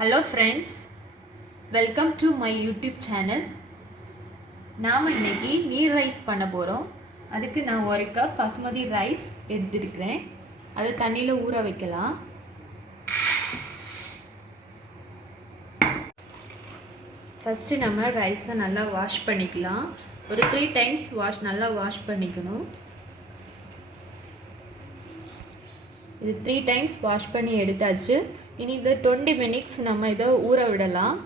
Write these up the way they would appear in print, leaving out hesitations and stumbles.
Hello friends, welcome to my YouTube channel. நாம் இன்னைக்கு நீர் ரைஸ் பண்ண போகிறோம். அதுக்கு நான் ஒரு கப் பாஸ்மதி ரைஸ் எடுத்துருக்கிறேன். அதை தண்ணியில் ஊற வைக்கலாம். ஃபஸ்ட்டு நம்ம ரைஸை நல்லா வாஷ் பண்ணிக்கலாம். ஒரு 3 டைம்ஸ் நல்லா வாஷ் பண்ணிக்கணும். இது 3 டைம்ஸ் வாஷ் பண்ணி எடுத்தாச்சு. இனி இந்த 20 மினிட்ஸ் நம்ம இதை ஊற விடலாம்.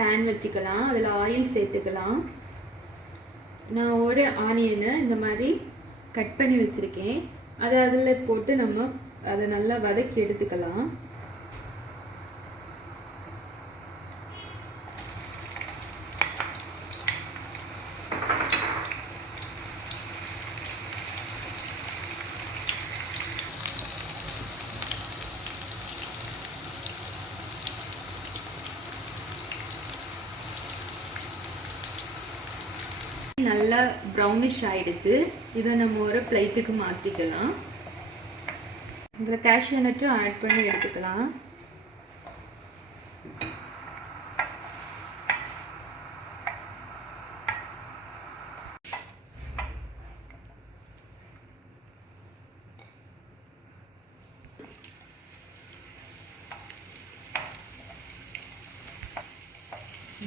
பேன் வச்சுக்கலாம், அதில் ஆயில் சேர்த்துக்கலாம். நான் ஒரு ஆனியனை இந்த மாதிரி கட் பண்ணி வச்சுருக்கேன். அதை அதில் போட்டு நம்ம அதை நல்லா வதக்கி எடுத்துக்கலாம். நல்லா ப்ரௌனிஷ் ஆயிடுச்சு. இதை நம்ம ஒரு பிளேட்டுக்கு மாற்றிக்கலாம். இதில் கேஷ்யூ நட்டும் ஆட் பண்ணி எடுத்துக்கலாம்.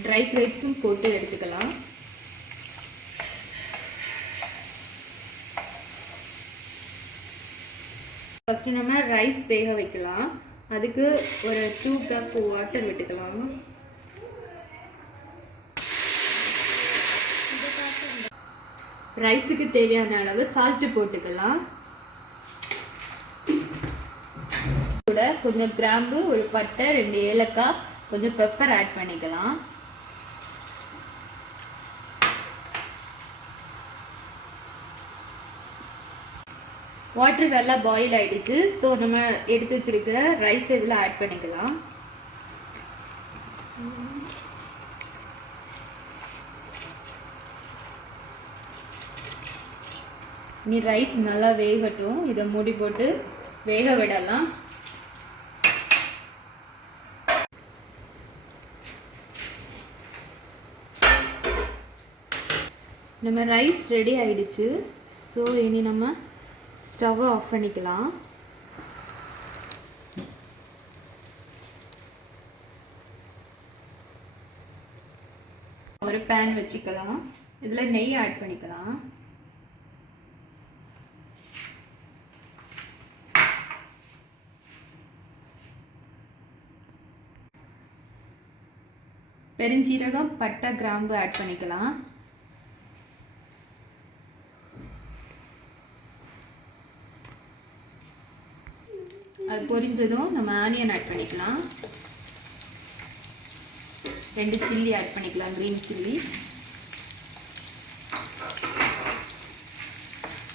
ட்ரை கிரேப்ஸும் போட்டு எடுத்துக்கலாம். ஃபஸ்ட்டு நம்ம ரைஸ் வேக வைக்கலாம். அதுக்கு ஒரு 2 கப் வாட்டர் விட்டுக்கலாம். ரைஸுக்கு தேவையான அளவு சால்ட்டு போட்டுக்கலாம். கூட கொஞ்சம் கிராம்பு, ஒரு பட்டை, 2 ஏலக்காய், கொஞ்சம் பெப்பர் ஆட் பண்ணிக்கலாம். வாட்டர் நல்லா பாயில் ஆகிடுச்சு. ஸோ நம்ம எடுத்து வச்சிருக்க ரைஸ் இதில் ஆட் பண்ணிக்கலாம். இனி ரைஸ் நல்லா வேகட்டும். இதை மூடி போட்டு வேக விடலாம். நம்ம ரைஸ் ரெடி ஆகிடுச்சு. ஸோ இனி நம்ம ஸ்டவ்வை ஆஃப் பண்ணிக்கலாம். ஒரு பேன் வச்சுக்கலாம். இதில் நெய் ஆட் பண்ணிக்கலாம். பெருஞ்சீரகம், பட்டை, கிராம்பு ஆட் பண்ணிக்கலாம். அது பொரிஞ்சதும் நம்ம ஆனியன் ஆட் பண்ணிக்கலாம். 2 சில்லி ஆட் பண்ணிக்கலாம், க்ரீன் சில்லி.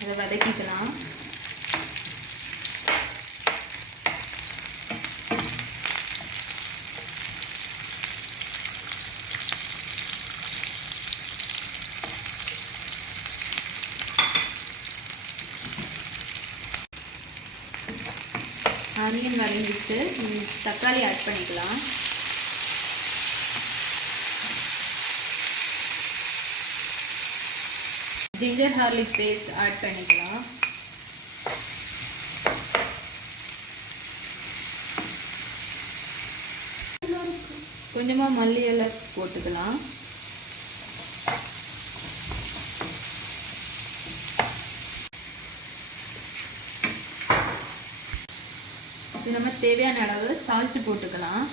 அதை வதக்கிக்கலாம். ஆனியன் வதங்கிட்டு தக்காளி ஆட் பண்ணிக்கலாம். ஜிஞ்சர் கார்லிக் பேஸ்ட் ஆட் பண்ணிக்கலாம். கொஞ்சமாக மல்லி இலை போட்டுக்கலாம். இது நம்ம தேவையான அளவு சால்ட் போட்டுக்கலாம்.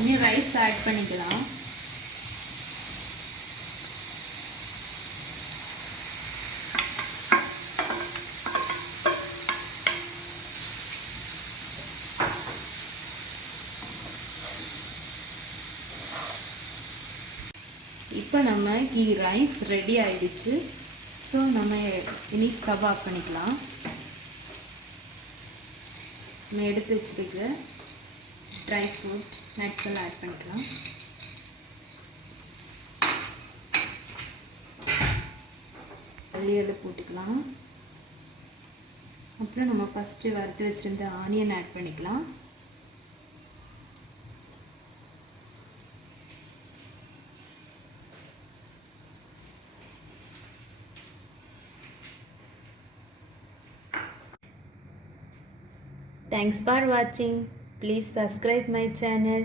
இனி ரைஸ் ஆட் பண்ணிக்கலாம். இப்போ நம்ம ரைஸ் ரெடி ஆயிடுச்சு. ஸோ நம்ம இனி ஸ்டவ் ஆஃப் பண்ணிக்கலாம். நம்ம எடுத்து வச்சுருக்க ட்ரை ஃப்ரூட் நட்ஸ் எல்லாம் ஆட் பண்ணிக்கலாம். மல்லி போட்டுக்கலாம். அப்புறம் நம்ம ஃபஸ்ட்டு வறுத்து வச்சுருந்த ஆனியன் ஆட் பண்ணிக்கலாம். Thanks for watching. Please subscribe my channel.